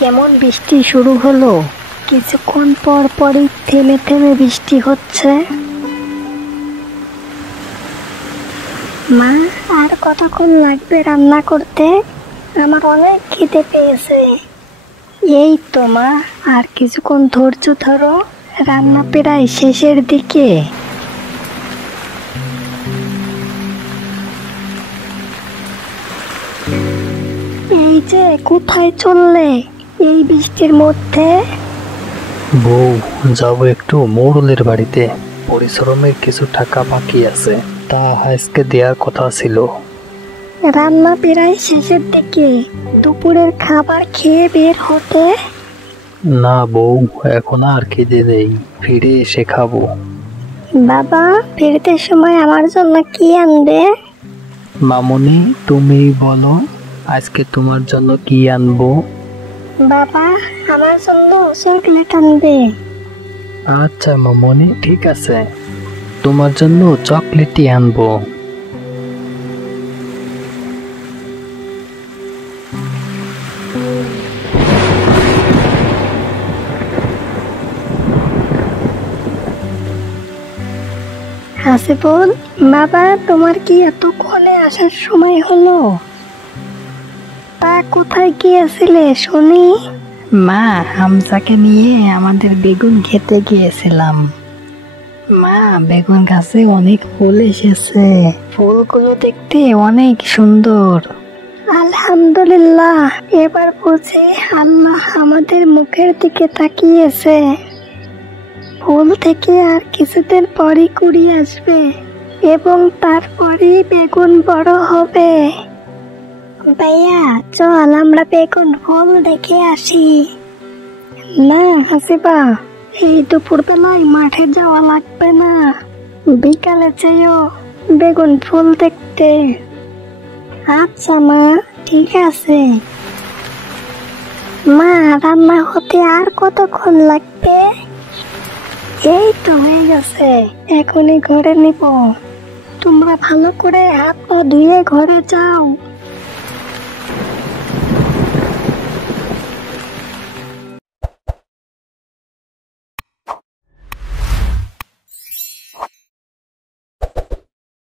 কেমন বৃষ্টি শুরু হলো। কিছুক্ষণ পর পরই থেমে থেমে বৃষ্টি হচ্ছে। মা, আর কতক্ষণ লাগবে রান্না করতে? আমার অনেক খিদে পেয়েছে। এই তো মা, আর কিছুক্ষণ ধৈর্য ধরো, রান্না প্রায় শেষের দিকে। এই যে কোথায় চললে এই বৃষ্টির মধ্যে? বউ, যাবো একটু মোড়লের বাড়িতে। পরিশ্রমের কিছু টাকা বাকি আছে, তা আজকে দেওয়ার কথা ছিল। রান্না প্রায় শেষের দিকে, দুপুরের খাবার খেয়ে বের হতে। না বউ, এখন আর খিদে নেই, ফিরে এসে খাবো। বাবা, ফিরতে সময় আমার জন্য কি আনবে? মামুনি, তুমি বলো আজকে তোমার জন্য কি আনবো। বাবা, আমার জন্য চকলেট আনবে। আচ্ছা মামুনি, ঠিক আছে, তোমার জন্য চকলেটই আনবো। হাসিবুল, বাবা তোমার কি এতক্ষণে আসার সময় হলো? তা কোথায় গিয়েছিলে শুনি? মা, হামজাকে নিয়ে আমাদের বেগুন খেতে গিয়েছিলাম। মা, বেগুন গাছে অনেক ফুল এসেছে, ফুলগুলো দেখতে অনেক সুন্দর। আলহামদুলিল্লাহ, এবার বুঝি আল্লাহ আমাদের মুখের দিকে তাকিয়েছে। ফুল থেকে আর কিছুদিন পরই কুড়ি আসবে এবং তারপরেই বেগুন বড় হবে। ভাইয়া, চল আমরা বেগুন ফুল দেখে আসি। না হাসিবা, এই দুপুর বেলায় মাঠে যাওয়া লাগবে না, বিকালে যাইও বেগুন ফুল দেখতে। আচ্ছা মা, ঠিক আছে। মা, রান্না হতে আর কতক্ষণ লাগবে? এই তো হয়ে গেছে, এখনই ঘরে নিব। তোমরা ভালো করে হাত পা ধুয়ে ঘরে যাও।